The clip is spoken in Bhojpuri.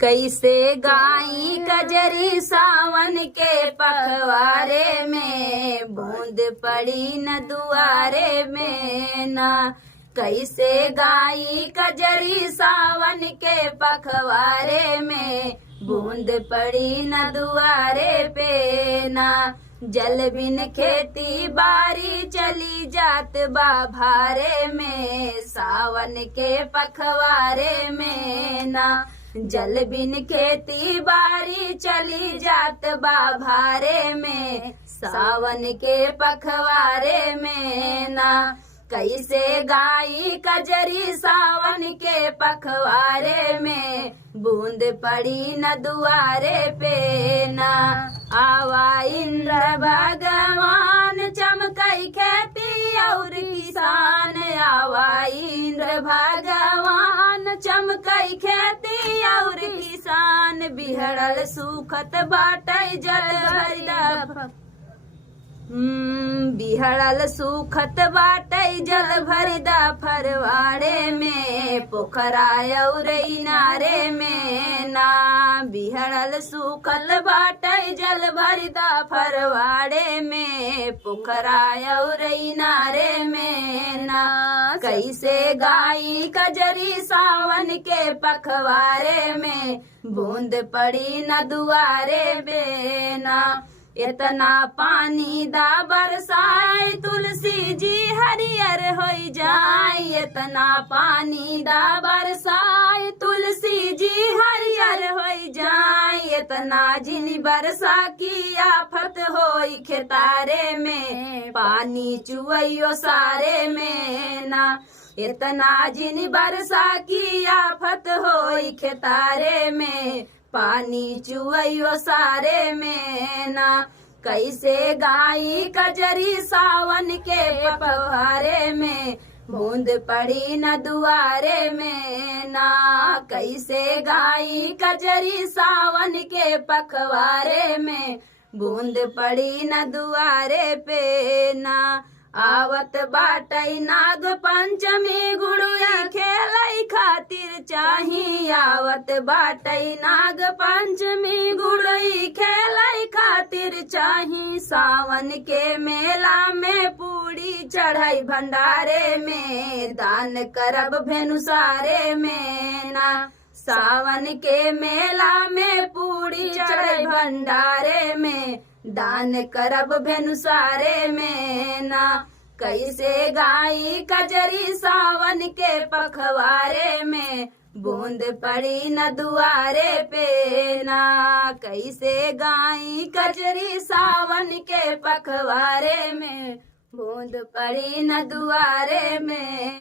कैसे गाई कजरी सावन के पखवारे में, बूंद पड़ी न दुआरे में ना। कैसे गाई कजरी सावन के पखवारे में, बूंद पड़ी न दुआरे पे ना। जल बिन खेती बारी चली जात बा भारे में, सावन के पखवारे में ना। जल बिन खेती बारी चली जात बा भारे में, सावन के पखवारे में ना। कैसे गाई कजरी सावन के पखवारे में, बूंद पड़ी न दुआरे पे ना। आवा इंद्र भगवान चमकई खेती और किसान, आवा इंद्र भगवान चमकई खेती और किसान। बिहड़ल सुखत बाटई जल भरिदा, बिहड़ल सुखत बाटई जल भरिदा फरवाड़े में, पोखरा और इनारे में ना। बिहड़ल सुखल बाटई जल भरिदा फरवाड़े में, पोखरा और इनारे में ना। कैसे गाई कजरी सावन के पखवारे में, बूंद पड़ी न दुआरे में ना। इतना पानी दा बरसाए तुलसी जी हरियर हो जाए, इतना पानी दा बरसाए तुलसी जी हरियर हो जाए। इतना जिन बरसा की आफत होई खेतारे में, पानी चुवैयो सारे में ना। इतना जिन बरसा की आफत होई खेतारे में, पानी चुवैयो सारे में ना। कैसे गाई कजरी सावन के पखवारे में, बूंद पड़ी न दुआरे में ना। कैसे गाई कजरी सावन के पखवारे में, बूंद पड़ी न दुआरे पे ना। आवत बाटई नाग पंचमी गुड़िया खेलई खातिर चाही, आवत बाटई नाग पंचमी गुड़ई खेलई खातिर चाही। सावन के मेला में पूरी चढ़ाई भंडारे में, दान करब भेनुसारे में ना। सावन के मेला में पूरी चढ़ाई भंडारे में, दान करब भेनुसारे में ना। कैसे गाई कजरी सावन के पखवारे में, बूंद पड़ी न दुआरे पे ना। कैसे गाई कजरी सावन के पखवारे में, बूंद पड़ी न दुआरे में।